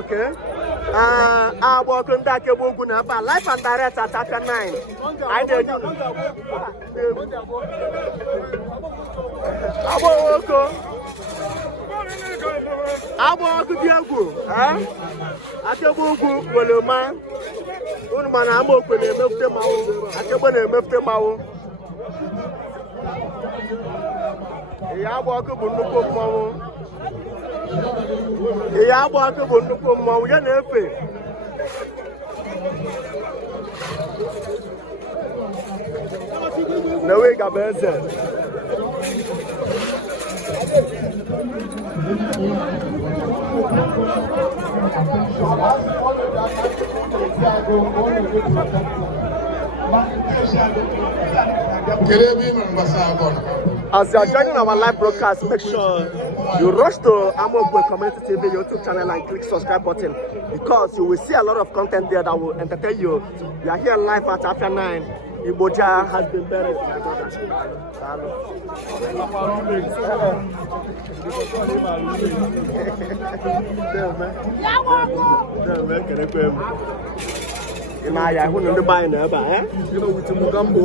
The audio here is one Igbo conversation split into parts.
Okay. Life and direct at Africa 9. I did you. No way, Gabriel. As you are joining our live broadcast, make sure you rush to Amogwe Community TV YouTube channel and click subscribe button, because you will see a lot of content there that will entertain you. You are here live at Africa 9. Iboja has been buried. Mogambo.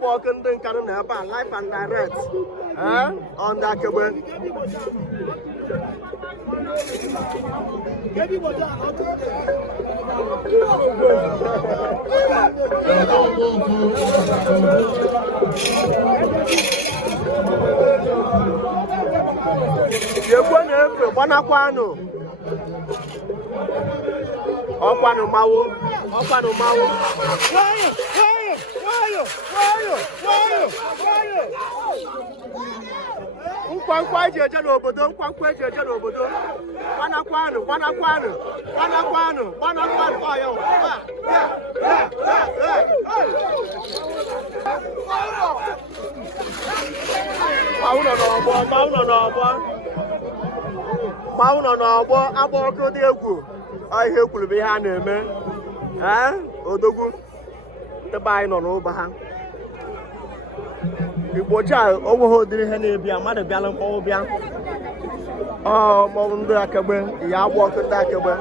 Walking the Canada life and direct on that cable. Iboja owo diri he na bia madu bia lan ko bia mo ndo akagbe ya agbo ko da akagbe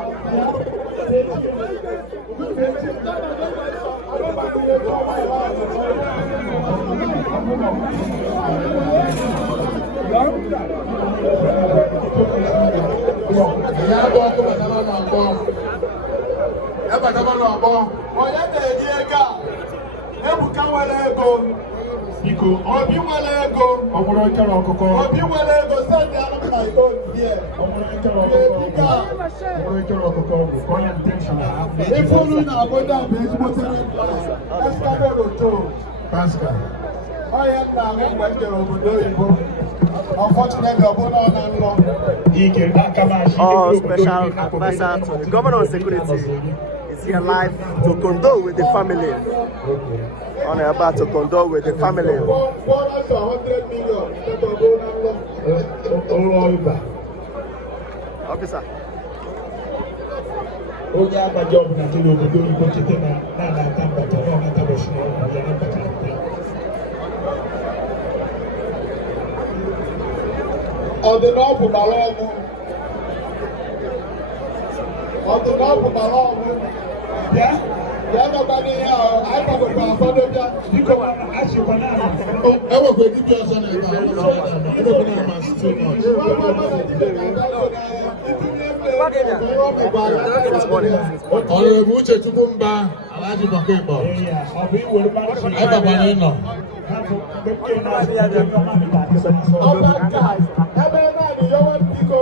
ya agbo ko na na agbo ya ba na agbo o ya te di ega ebuka wele ego Iko, obi wele ego, ọmọrọ kẹrọ ọkụkọ. Obi wele ego, send anụmanụ ego here. Ọmọrọ kẹrọ ọkụkọ. Ọmọrọ kẹrọ ọkụkọ bụ ka onye intentional. Ife olu na-agbodo abụ ezigbo tere. Pascal Oroto. Pascal. Onye nna ahụ mgbe m jere obodo oyibo. Unfortunately, ọ bụrụ na ọ na-nlọ. Ike n'aka maachị. Special advisor to the governor of security. here live to condole with the family. On about to condole with the family. Officer. Yeah? Yeah, nobody here. I got a passport. You come on, I should go now. Oh, I will go to your son. I don't know my sister. Ọ̀rọ̀ ìwúche tupu mba aláàjì mọ̀kẹ́ ìbọ̀. Ẹ̀bà bá ní nọ. Ọba nka, ebe náà ni yọwọ́ bíkọ.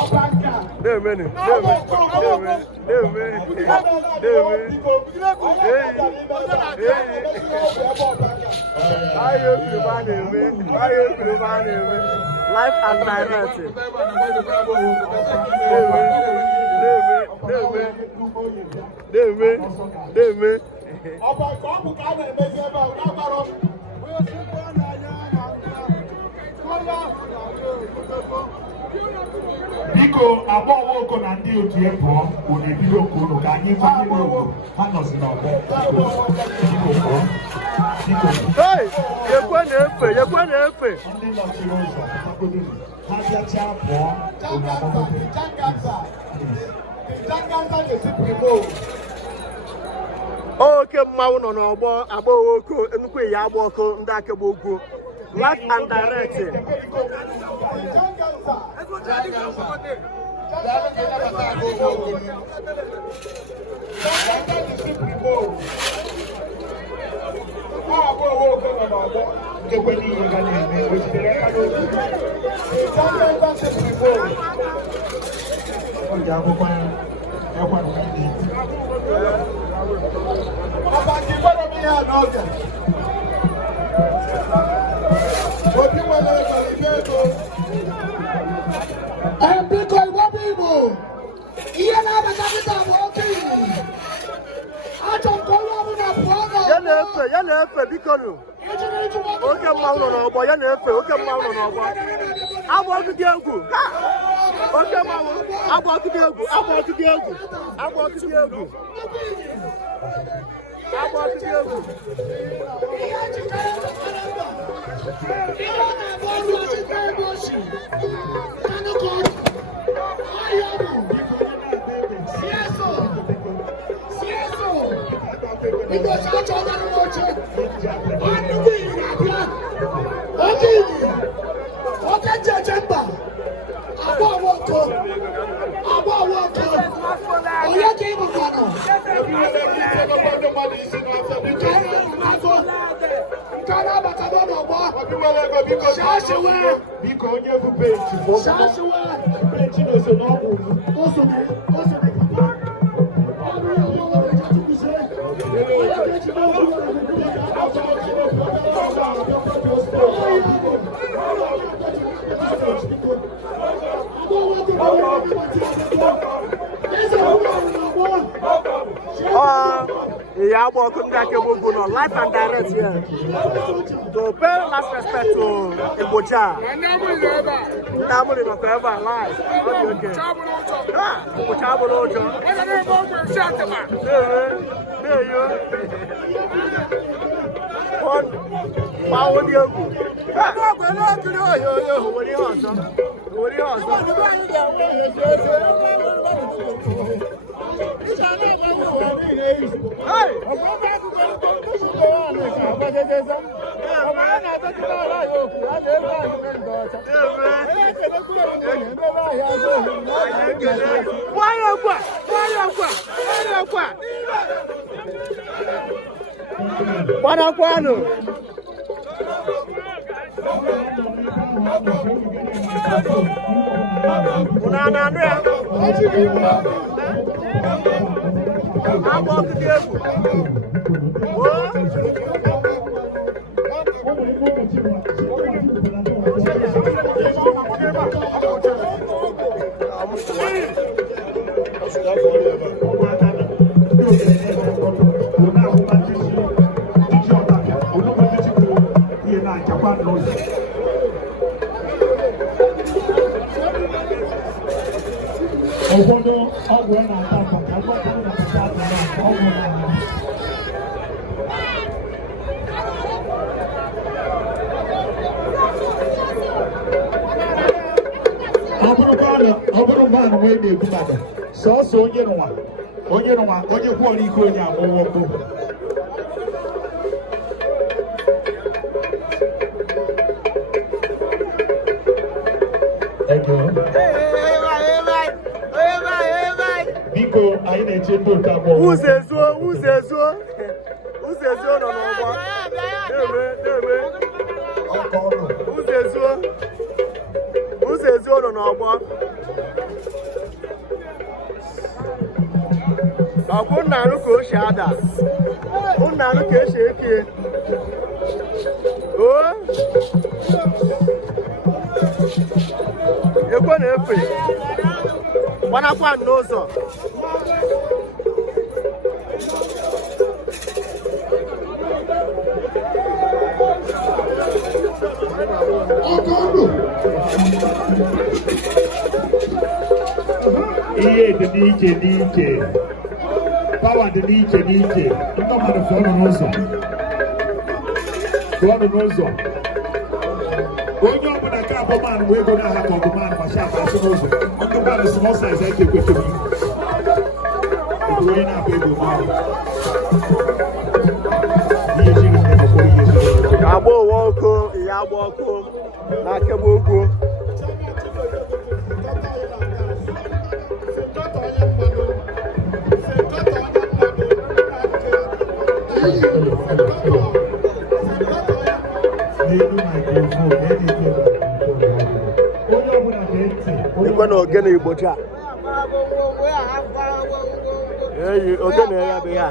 Ọba nka. Dèmẹ́ni. Life and direct. Dèmé. Ọba ìkọ́ ọ̀bùkà na-emezi ebe a, ụlọ biko agba ọwụkọ na ndị otu ya pụọ ụlọ ebido ka ụlọ ka anyị kwanyere ugwu ha nọzi n'ọgbọ ekwe na-efe ndị nọchiri ụzọ ha bịachaa pụọ oke mmanwụ nọ n'ọgbọ agba oko nnukwu ya agba ọkụ ndị akegbu ugwu live and direct. Biko Igbo bụ Igbo ihe na-abata kịta bụ oke Igbo achọ nke onye ọbụla pụọ n'ọgbọ ya na-efe biko nụ oke mmanwụ nọ n'ọgbọ ya na-efe oke mmanwụ nọ n'ọgbọ agba ọkụdị egwu oke mmanwụ agba ọkụdị egwu biko onye bụ penti penti na-eso n'ọgwụ yeah, I'm welcome back to live and direct here. To pay last respect to Ibocha. Namuli no forever live. Okay. Ibocha Bolojo. Power Diogo. ụfọdụ ọgwụ na-ata atọ ka agwọta na-apụta atọ na ọgwụ na-ahụ. Ọ bụrụ mmadụ wee na-egwu mmadụ sọọsọ onye kwụọrọ ike onye amụwọ mbụ. Biko anyị na-eche ndị otu abụọ. Ụzọ ezuo nọ n'ụgbọ. Ụzọ ezuo nọ n'ọgbọ. Ọ bụ nna anụ ka o si ada. Nna anụ ka esi eke. Ekwe na-efe. Gbanakwa n'ụzọ. Ihe dị n'iche pawa dị n'iche ndị mmadụ fọrọ n'ụzọ onye ọbụla ka abụmanụ wee ego n'aha ka ọgụmanụ ma shapa asị n'ụzọ ndị mmadụ small size eke ekwecheghị onye na-abụ ego mmadụ agba ụwa ọkụ ya agba ọkụ na akebe okwu ikwe na ogene Igbo taa eyi ogene ya bụ ya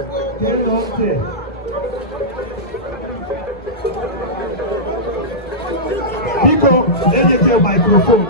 Biko, enyete microphone.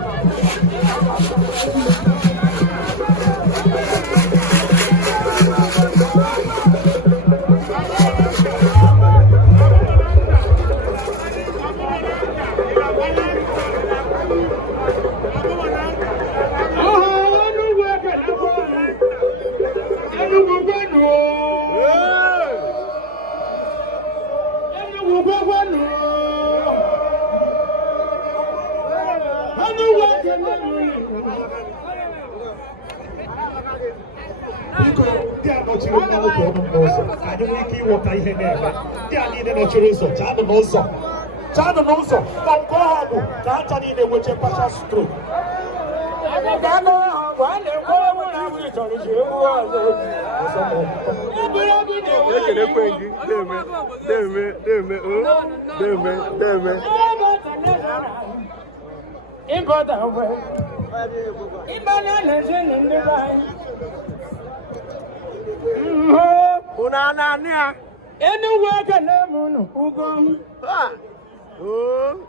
Biko, ndị a nọchiri mmanụ ka ọnụ n'ụzọ ka anyị nwee ike ịghọta ihe na-eme. Ndị a niile nọchiri ụzọ chaanụ n'ụzọ ka nke ọha bụ ka acha niile nweche partial stroke. ekelekwe gị deme unu ananị ya Enugwu ekele m unu ugo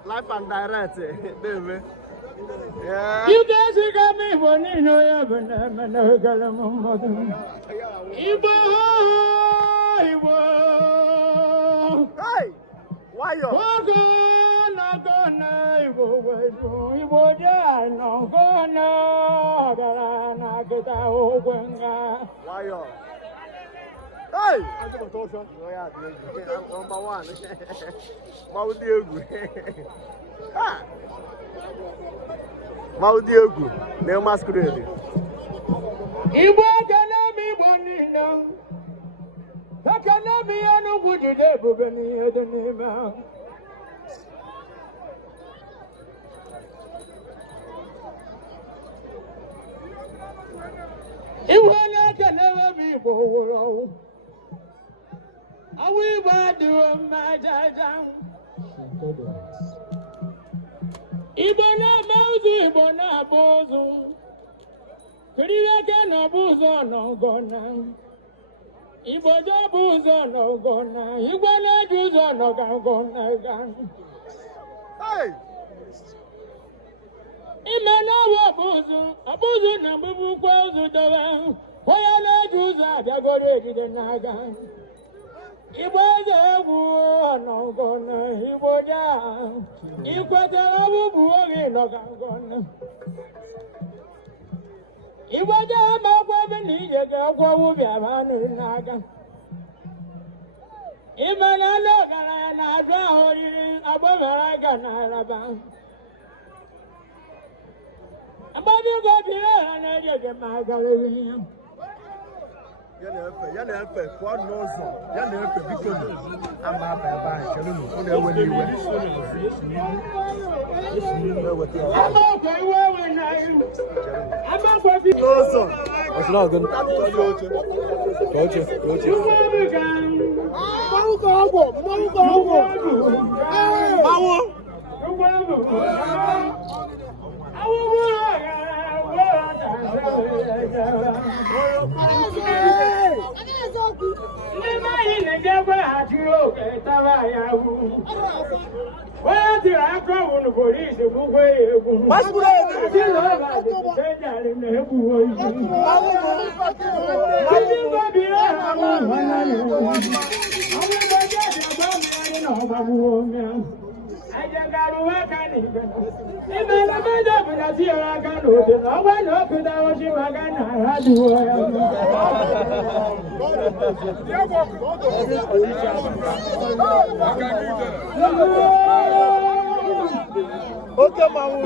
life and direct deme Ike ziga m Igbo niile onye bụ na-eme n'ogele m mmadụ Igbo nwayọ ogo nọgo na Igbo wedu Igbo dị nọgo na ọgara na agịda ogwe nga nwayọ number one Maudi egwu Maudi egwu na masquerade Igbo ekele m Igbo niile ekele m ihe n'ugwu jide ebube n'ihe dị n'ime ha Iwe na-ekele m Igbo wụrụ ọwụ ọwụ Igbo adịghị mma jaja Igbo na-eme ụzọ Igbo na-agba ụzọ kiri eke na ọbụ ụzọ n'ọgọna Igbo je bụ ụzọ n'ọgọna Igwe na-eji ụzọ n'ọgọna ga ime na-awụ ọbụzụ na mgbubukwa ụzọ dobe onye na-eji ụzọ abịagoro ejide n'aga Igbo eze egwu n'ọgọna Igbo ja ikwetara ọbụbụ oge n'ọgọna Igbo jee ma ọgwụ ebe na ije ga-agwọ wụbịa ma nụrụ n'aka. Ịma na ndị ọgaranya na-ajụ ahụ oriri agbamara ga n'araba. Agbadugbo biri ọha na-ejeje ma agarịrị ya. Ya na-efe pụọ n'ụzọ ya na-efe biko ama aba ebe ahụ chere na ọ na-ewe n'iwe n'ụzọ ọsịna ọgụ ka oche Okay, Mamu.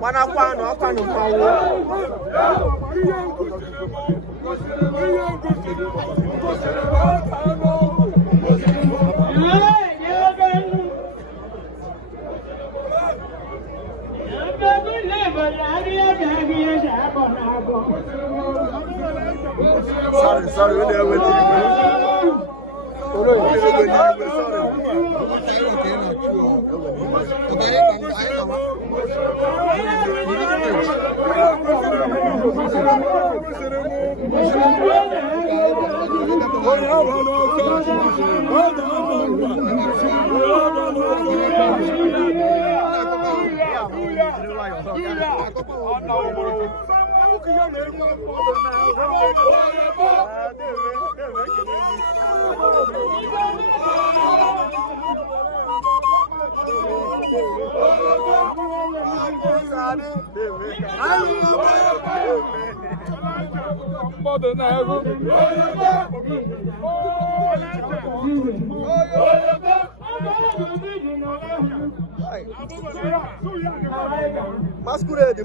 Mana kwano kwano kwawo sorry we dey wait Masquerade,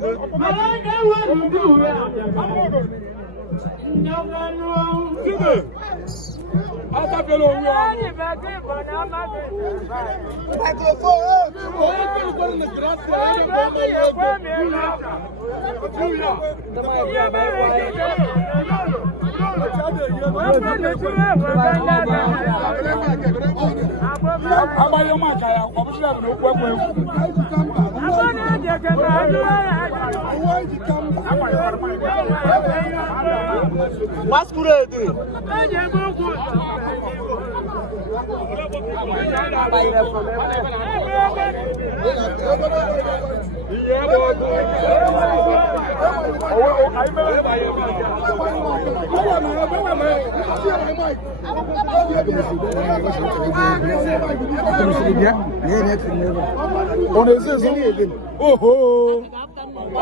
oh,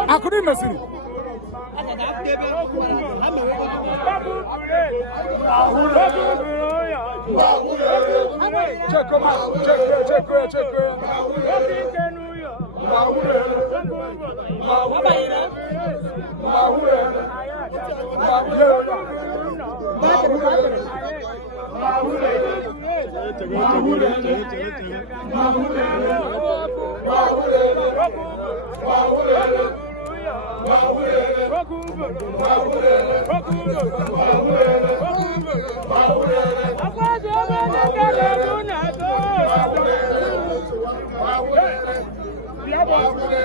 I couldn't miss it.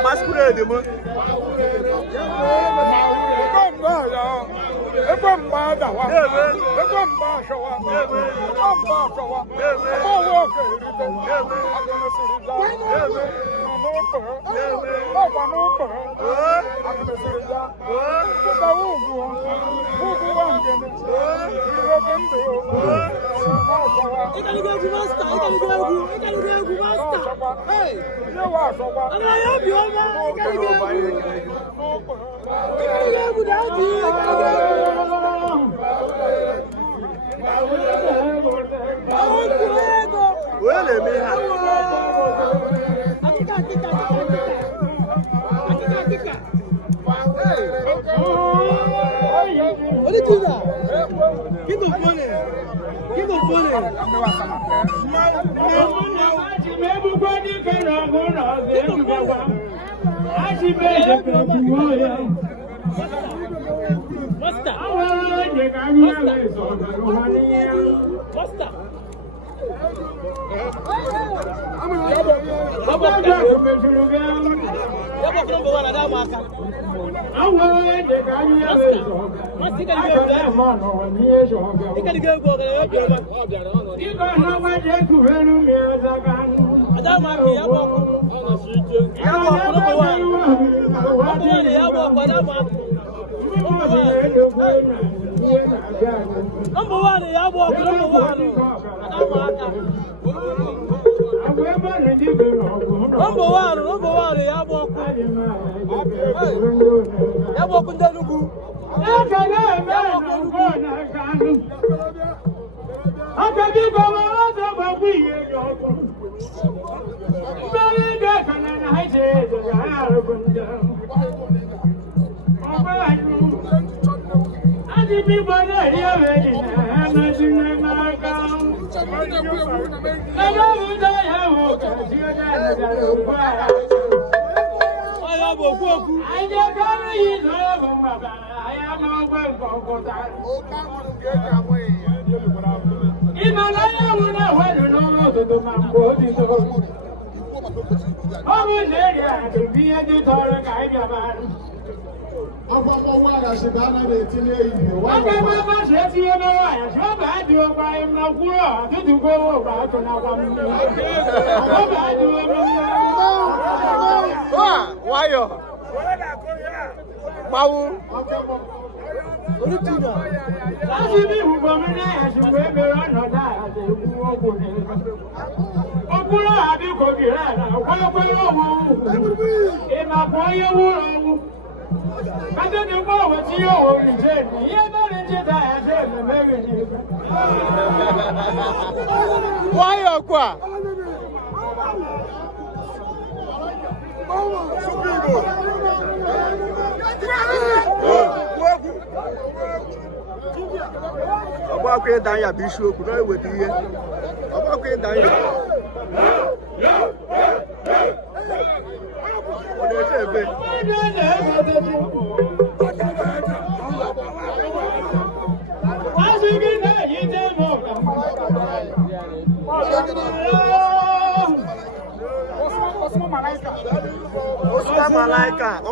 Masquerade,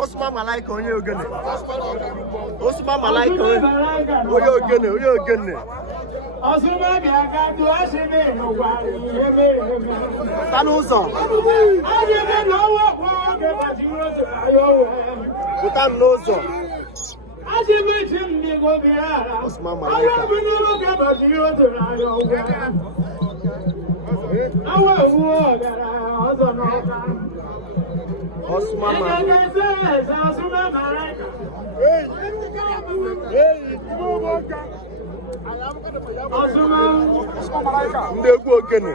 Osman Malaika onye ogene. Osman Malaika onye ogene. Tanuso. Tanuso. Osman Malaika. Osman Malaika. Ndegwu ogene.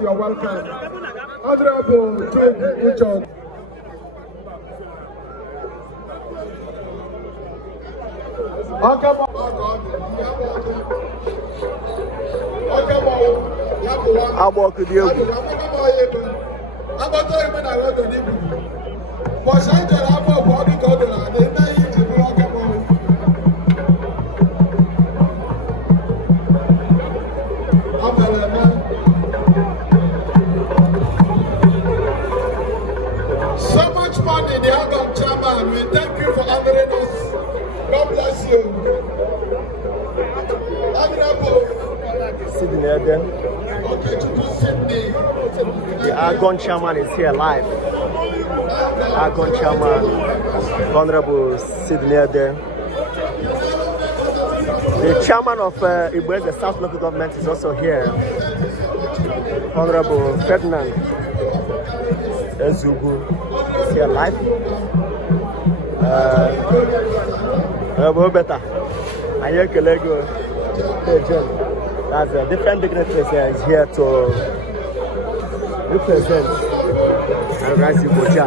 You're welcome. Honorable Jane Richard. So much money, the Agam chairman. We thank you for honoring us. God bless you. Honorable Sydney Eden. The Argon chairman is here live. Argon chairman, Honorable Sydney Eden. The chairman of Ibuez, the South Local Government, is also here. Honorable Ferdinand Ezugu is here live. Better. That's a different dignitaries is here to represent and rise in Boja.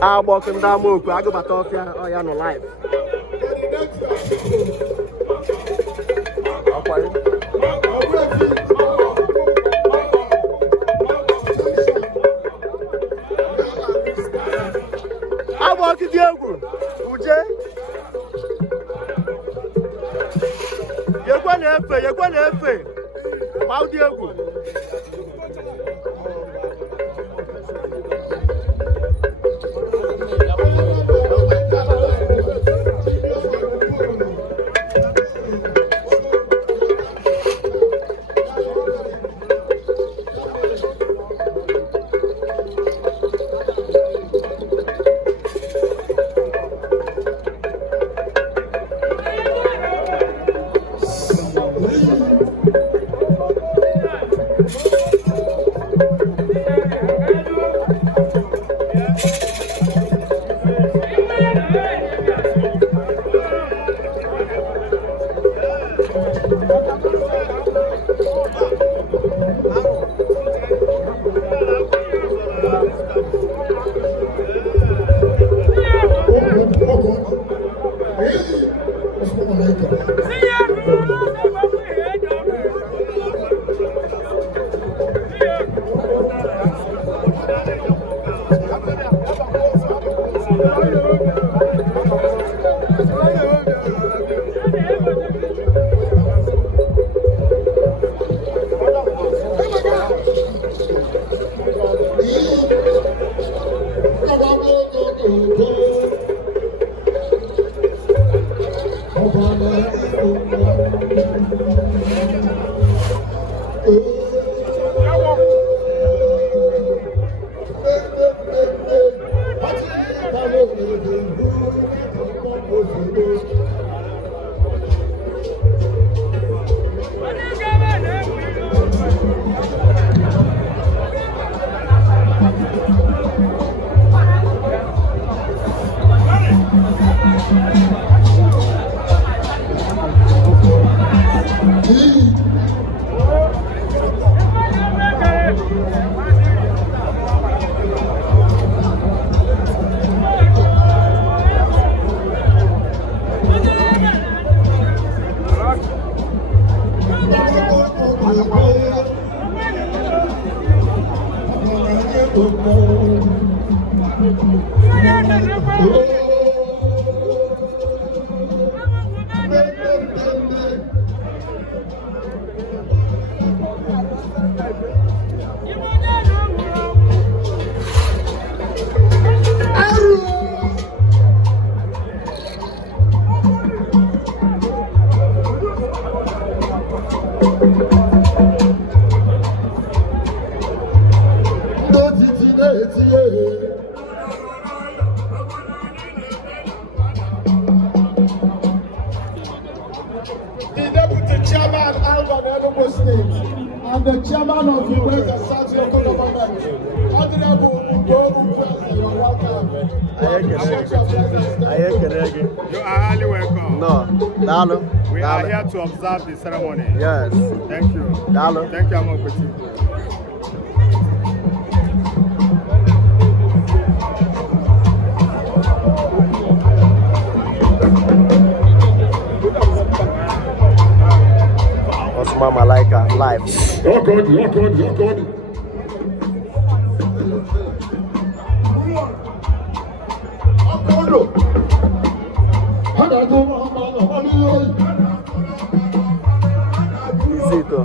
I'm walking down Moku. I go back off here. Oh, you're not live. I'm walking Diego. Uje. You're going to F. You're going to F. How Diego? And the chairman of the West South Local Government, Honorable you are welcome. You are highly welcome. No, Dalo. We are here to observe the ceremony. Yes. Thank you. Dalo. Thank you, Amokweti. Osman Malaika live. You're good, you're good, you're good. Visito.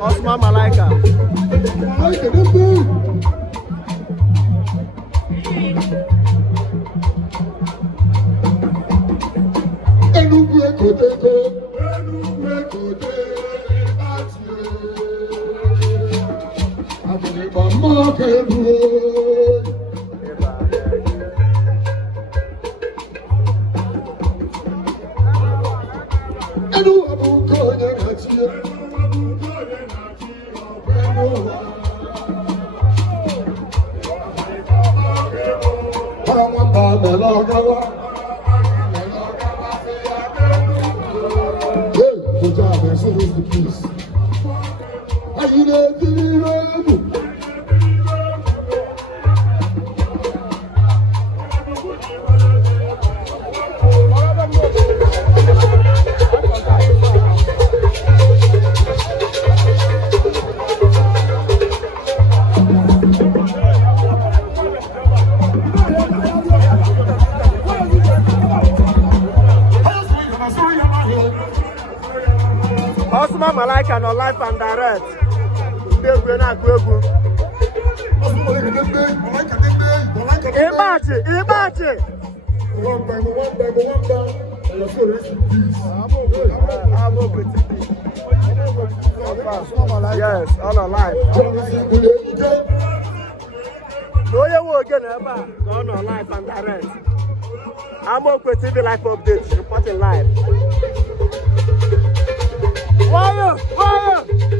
Osman Malaika. Osman Malaika no live and direct. Ibachi. Yes, all alive. No, you will get ever gone on live and direct. I'm okay TV live updates, reporting live. Fire!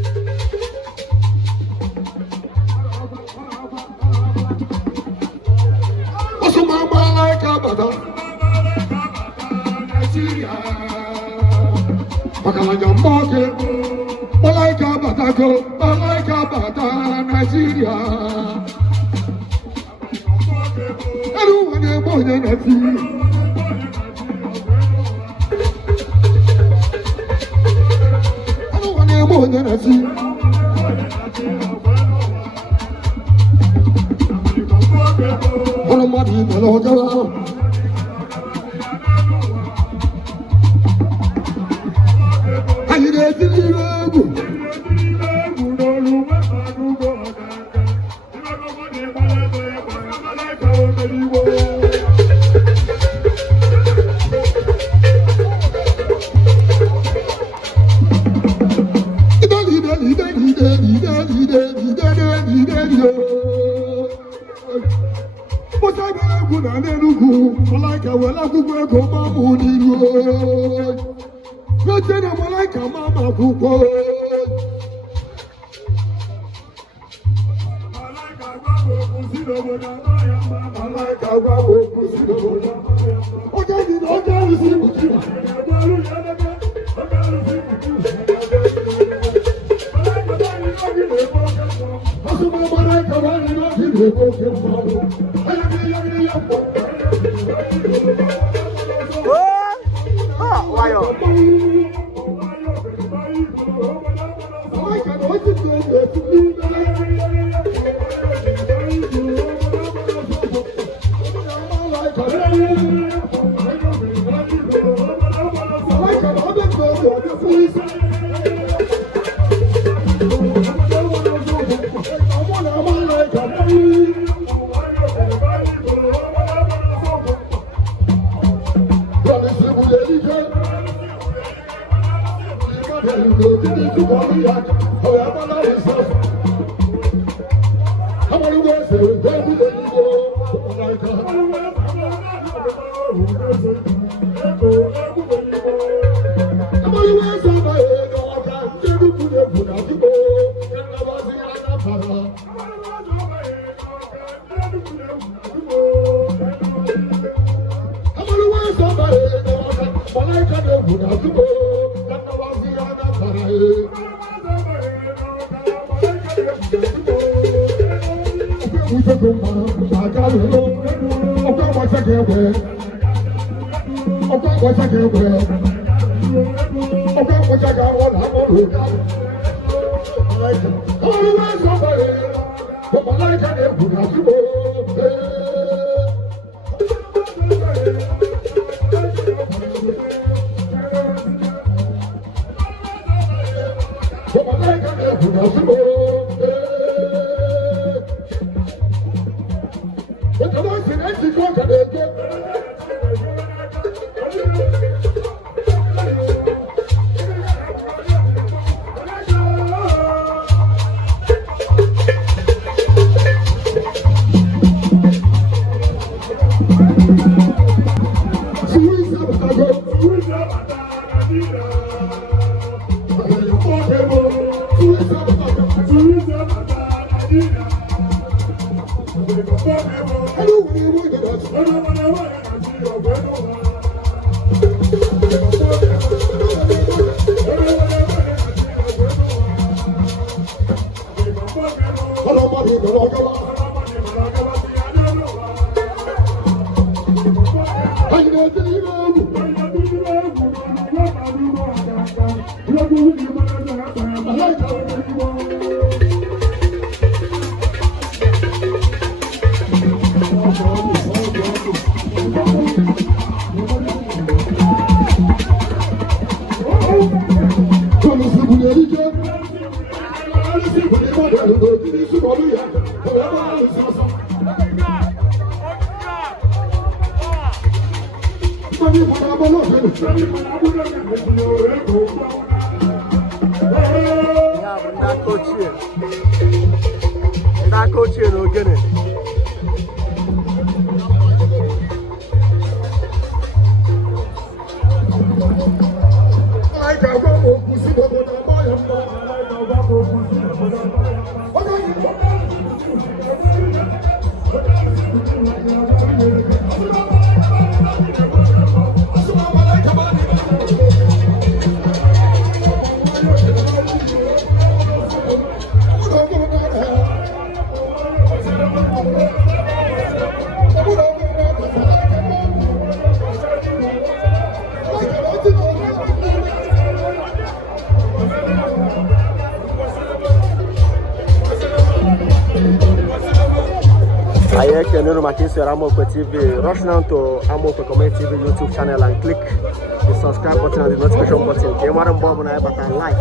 Amokwe TV. Rush now to Amokwe Community TV YouTube channel and click the subscribe button and the notification button. Came out and Bob and I button live.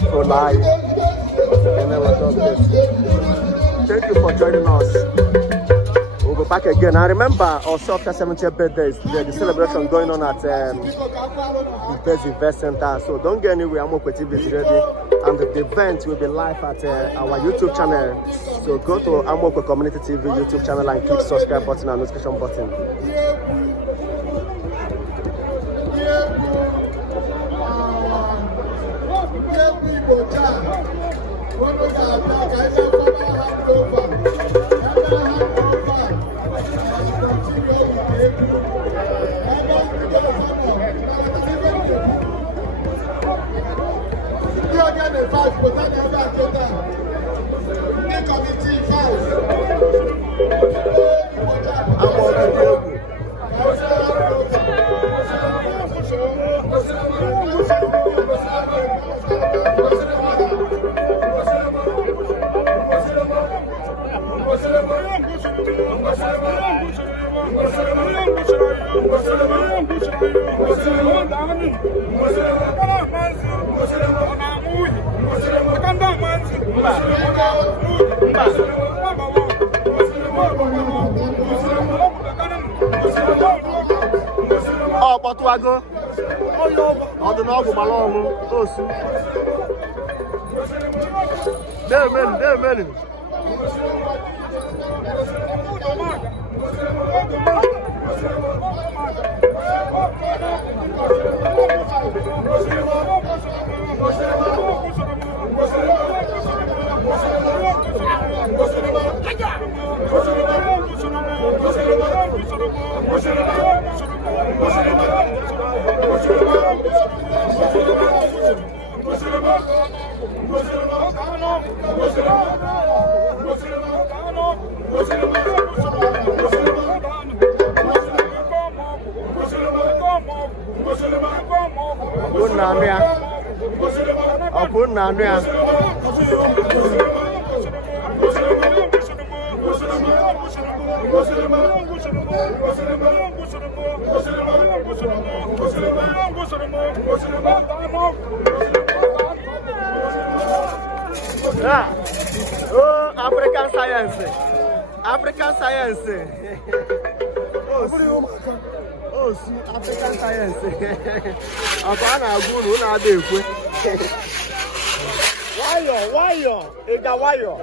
So live. And never stop this. Thank you for joining us. We'll go back again. I remember our after 70th birthday is the celebration going on at the Best Event Center. So don't get anywhere. Amokwe TV is ready. And the event will be live at our YouTube channel. So go to Amokwe Community TV YouTube channel and click subscribe button and notification button. Oh, Patuago. Oh, the Nogo Malone. There, man. African science. African science. Oh, see, African science. Abana agunu na adekwe. Wayo. Ega wayo.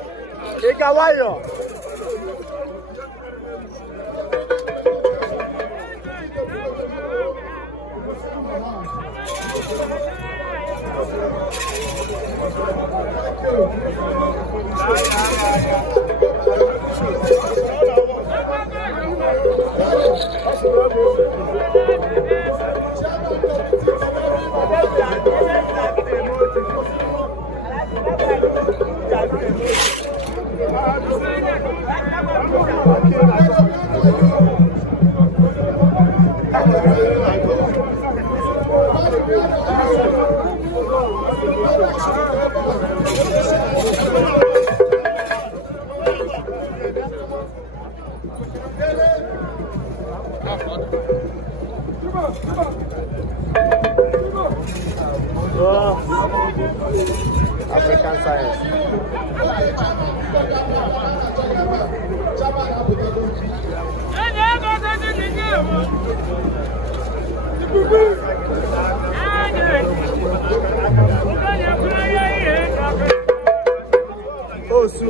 African science. Osu.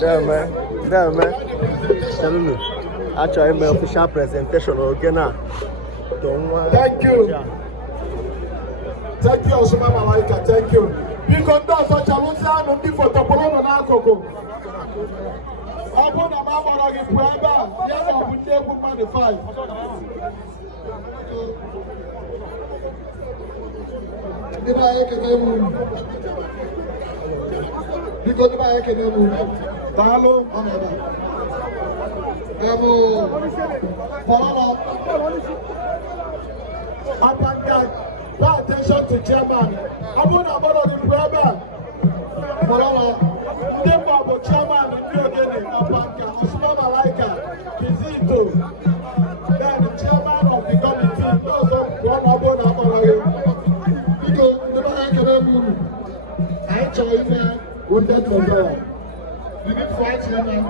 There, man. Actually, my official presentation again now. Thank you. Thank you, Osuma Malaika. Thank you. Because that's what I want to say. For the Polono na Koko. Abu na mama na gipuaba. Yes, I will take book man the 5. Diba yake nemu. Because diba yake nemu. Talo ameba. Nemu. Polono. Pay attention to chairman. Abu na boro the brother. Polono. Demba bo chairman ndio gene Apanka. Osuma Malaika. Kizito. Then the chairman of the committee. Also one Abu na boro. Because diba yake nemu. I join me. Wounded Messiah. You need fight him, man.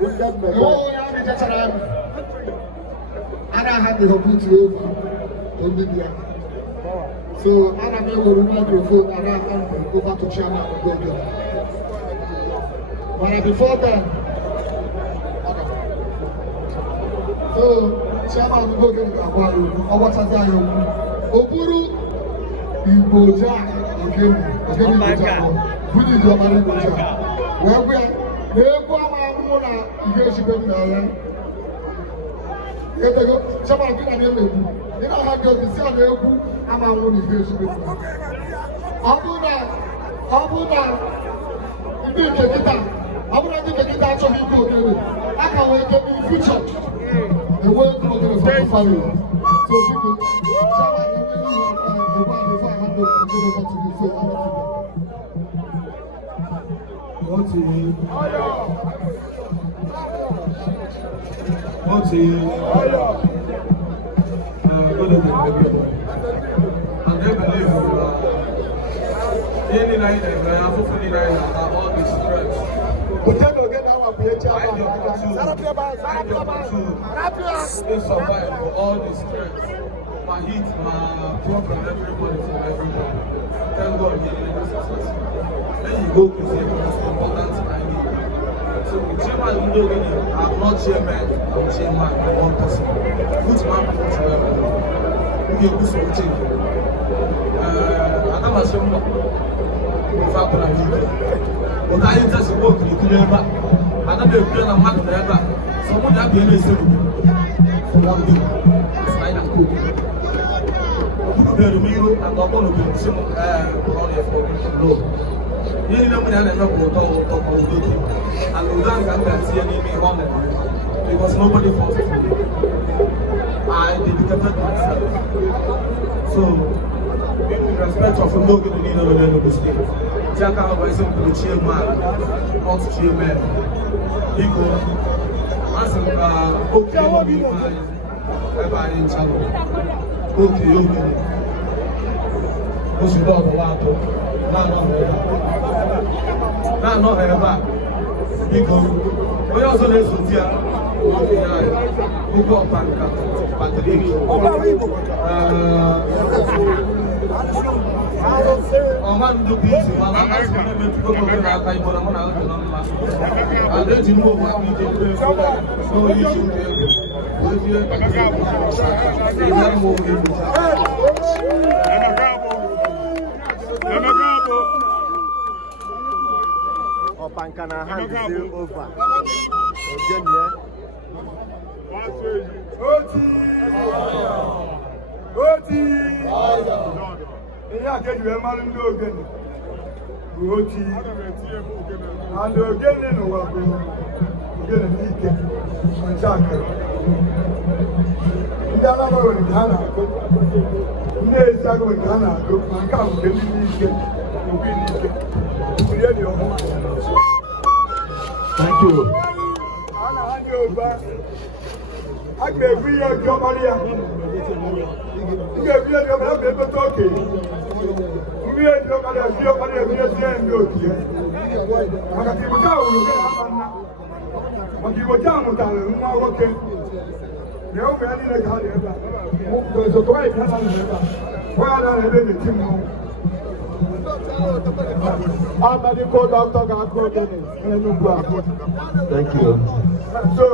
Wounded Messiah. Oh, yeah, we just around. I don't have the hope to you in India. So, I don't know what we want to do. I don't have to go back to China and go again. But before then, so, China will go again. What has I done? Oburu, Iboja, again, Iboja. Who is your man Iboja? Well, we are. Someone can hear me. You know how to see how they go. I'm a woman here. Abuna. You need to get that. Abuna did get that so he go get it. I can wait in the future. The world will go for family. So we can. Someone can hear me. The one before I hand over to you. What's it? All the stress, my heat, my program, everybody from everybody. Thank God he did successful. Then you go to the most important I need. So the chairman, I'm not chairman, I'm chairman, I'm one person. Which man put together? We are good to change. I'm a chairman. In fact, I'm here. But I just work with the member. I'm not a plan of man forever. Someone that be able to for one day. It's like a cook. I'm going to be some no. You know when I never go to and we don't can see any honor because nobody forced me. I dedicated myself. So in respect of no good in the state. Jaka was in the chairman, not chairman. Because as okay, what be ever in channel. Okay. What's the dog water? No, ever. Because we also need to hear. Ugo Panka, Patrick. Oman do busy, one of us going to go to the Kaibon. I let you know what we did. So you Opankana hand is over. Again, yeah. Oti! Ìyá kejì ẹ̀ máa ń lé ògènè. Oti! Àlè ògènè nù wà bó. Ògènè ní ike. Ọ̀nṣà kẹrẹ. Ndị alábọ̀rọ̀ ní ha na-akụ. Ndị ezi agụụ ní ha na-akụ. Ma nke a bụ nke ndị n'ike. Obi n'ike. Orie dị ọhụụ. Thank you. Ana ha ndị ọba. A ga-ebu ihe ọjọọ kpara ya. Ị ga-ebu ihe ọjọọ kpara ya ga-egote okenye. Mmiri ọjọọ kpara ya, mmiri ọkpara ya, mmiri ọjọọ ya ndị otu ya. Maka ka Igbochi ahụ hụrụ gị na nna. Maka Igbochi ahụ mụtara nwa nwoke. Na ụmụ ya niile ka ha dị ebe a. Osote nwaanyị ka ha nọ ebe a. Nwaanyị a na-ebe na-eti mmọnwụ. Our medical doctor got good in Thank you. So,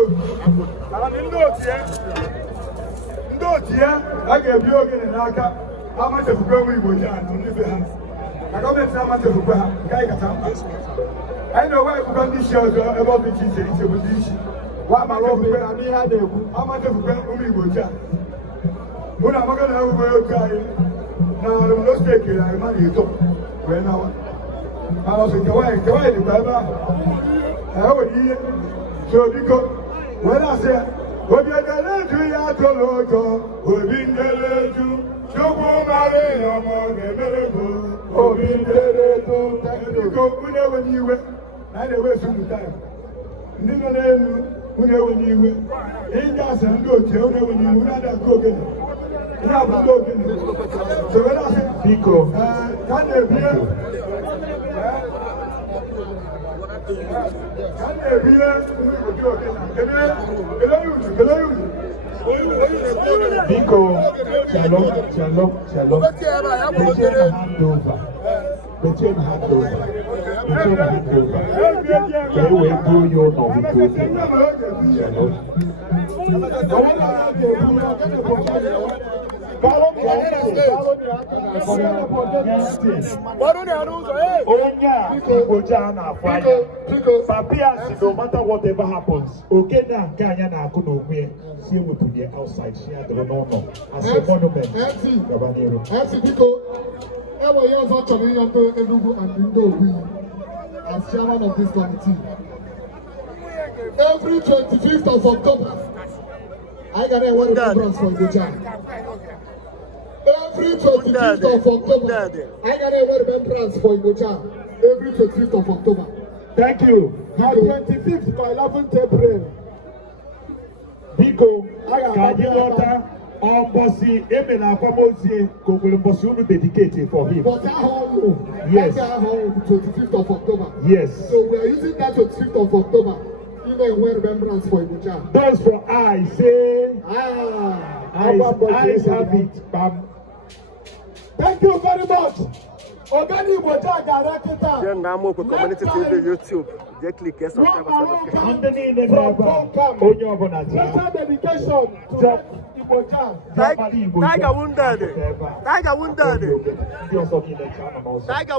I gave you again in Aka. How much of a girl we were young on the behalf? I got it how much of a guy. I know why you can be sure about the teacher. It's a position. Why am I over there? I had a how much of a girl we were young? When I'm going to have a guy. Now, I'm not taking it. I'm not here. When now, I was in Hawaii, the Bible. I would hear. So, because when I said, what you're going to do, you have to know, we'll be in the legend. So, go marry your mom, and let go. Oh, be in the legend. Go, whenever you went, and they were some time. Whenever you went, ain't got some good, whenever you went, that go again. So when I say Pico, can they be here? Can they be here? Pico, shalom. Between hand over. Can we do your novel? Shalom. No matter whatever happens, okay now, Kanya na kuno me. See we put the outside. She had the normal as a monument. MC Pico, ever years on Chami Yanto Enugu and Indo as chairman of this committee. Every 25th of October, I got a one remembrance for Igbocha. Every 25th of October, I got a one remembrance for Igbocha. Every 25th of October. Thank you. My 25th by 11th April. Biko, Kajilota, Bossy, Emina Famosi, Kokulumbosi will dedicate for him. But yes. 25th of October. Yes. So we are using that 25th of October. Even when remembrance for Igbocha. Those for I say, eyes have it. Thank you very much. Organic Igbocha Garakita. Then now more community TV YouTube. Just click yes subscribe from special dedication to Igbocha. Tiger wounded. Tiger wounded. Tiger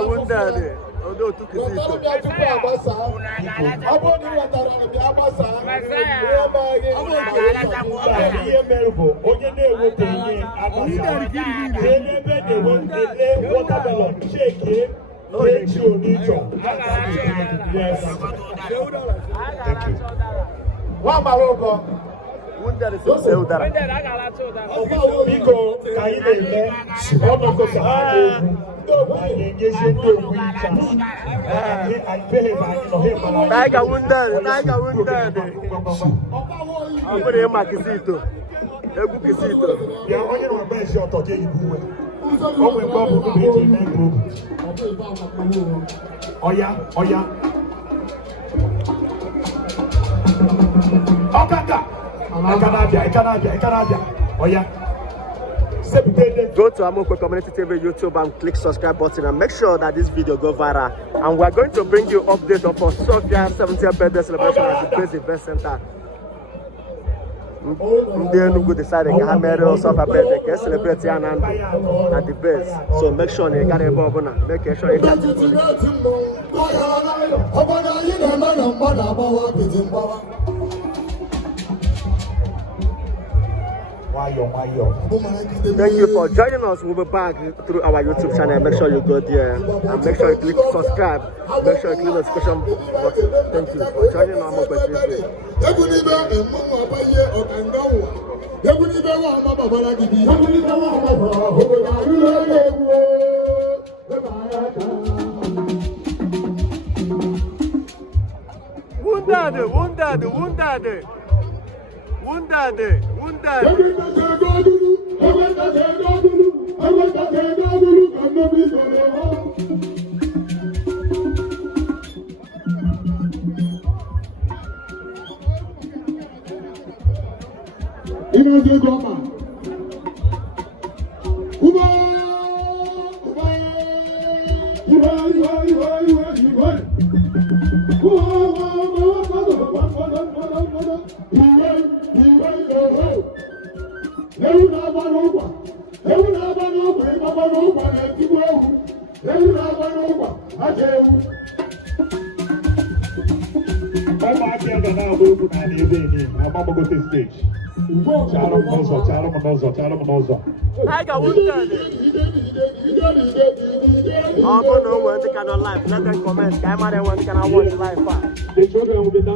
wounded. Odo tu kisito. Wounded is so that. Biko, Kaide, Onogo Sahara, Tiger wounded. I'm going to Kisito. Ebu Kisito. Ya onye no be se otoje ibu. O we gbo bu be ji na group. Oya. Okaka. Ikanabia. Oya. Go to Amokwe Community TV YouTube and click subscribe button and make sure that this video go viral. And we're going to bring you update of our Sophia 70th birthday celebration at the Base Event Center. Then we decided to have Sophia birthday can celebrate here at the base. So make sure you got a bob on. Make sure you got Thank you for joining us. We'll be back through our YouTube channel. Make sure you go there and make sure you click subscribe. Make sure you click the notification button. Thank you for joining us. Wounded. Let them comment.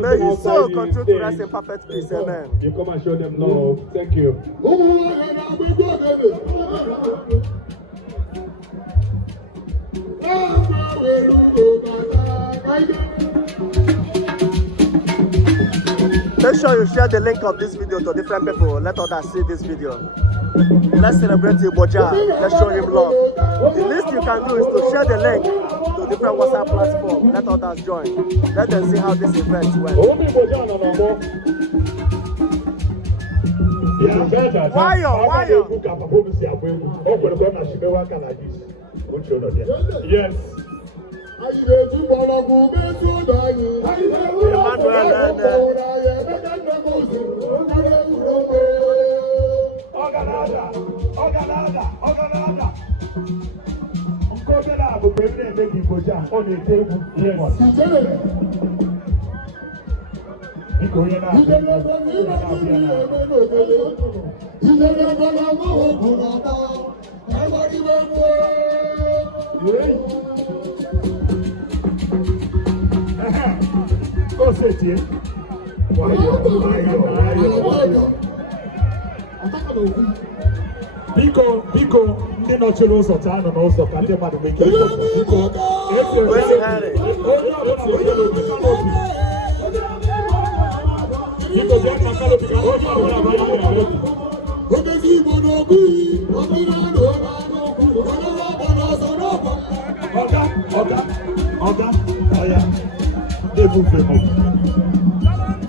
May his soul continue to rest in perfect peace. Amen. You come and show them love. Thank you. Make sure you share the link of this video to different people. Let others see this video. Let's celebrate Iboja. Let's show him love. The least you can do is to share the link to different WhatsApp platforms. Let others join. Let them see how this event went. Why? Yes. Biko, ndị nọchiri ụzọ taa nọ n'ụzọ ka ndị mmadụ mee ike biko ọga ya na-ebufe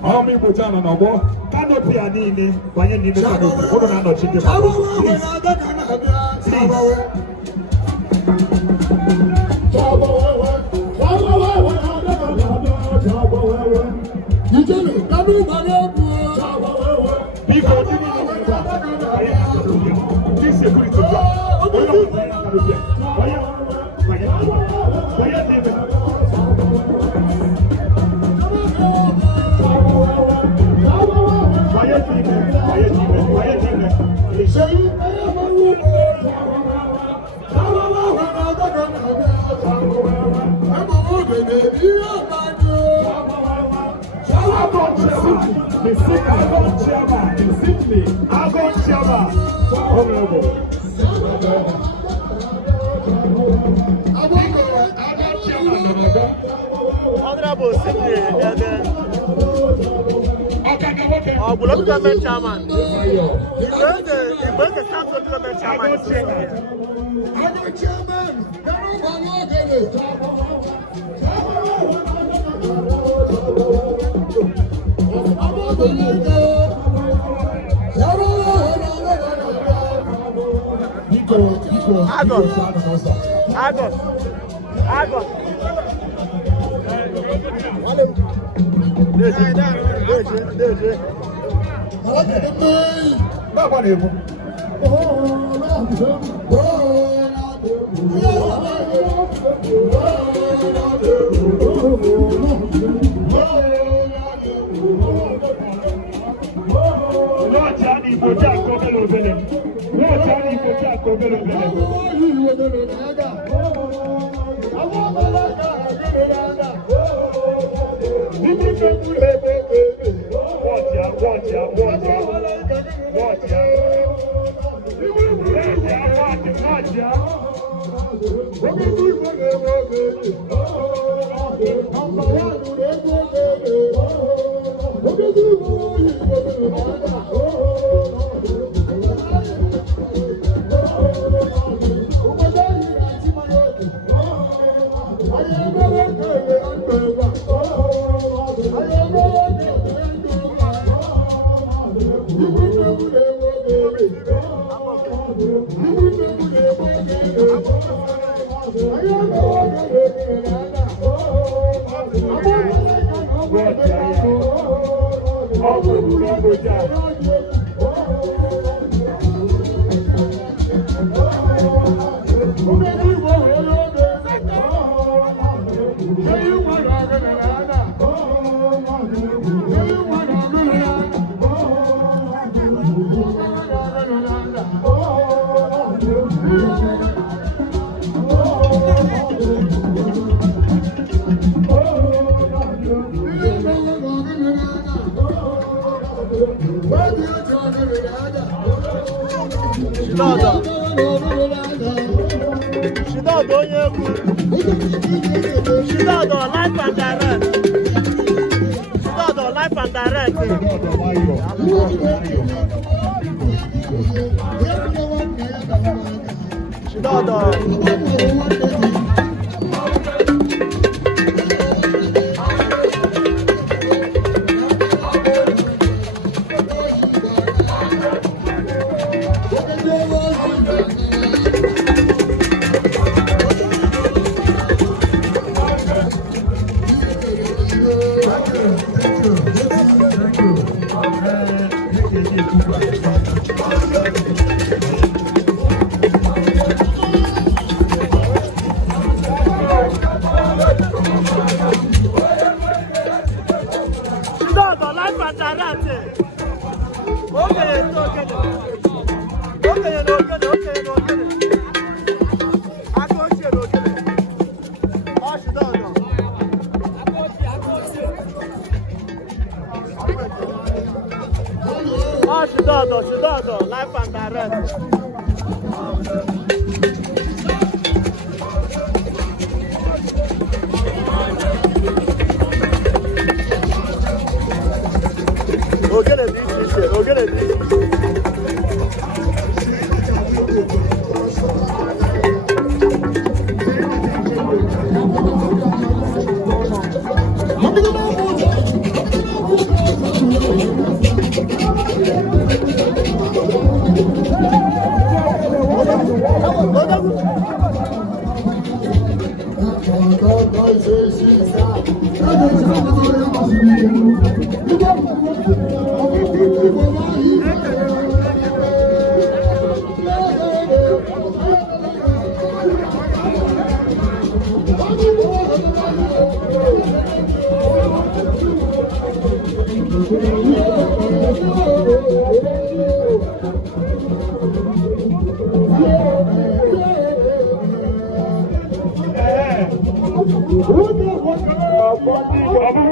ọmụ Igbo taa nọ n'ọgbọ kanopi a niile banye n'ime kanopi ụlọ na-anọchi ndị mmadụ biko ndị niile banye n'ime kanopi Honorable Sidney Local Government Chairman. He was the South Local Government Chairman. Agos. Life and direct. Shidodo, life and direct. Who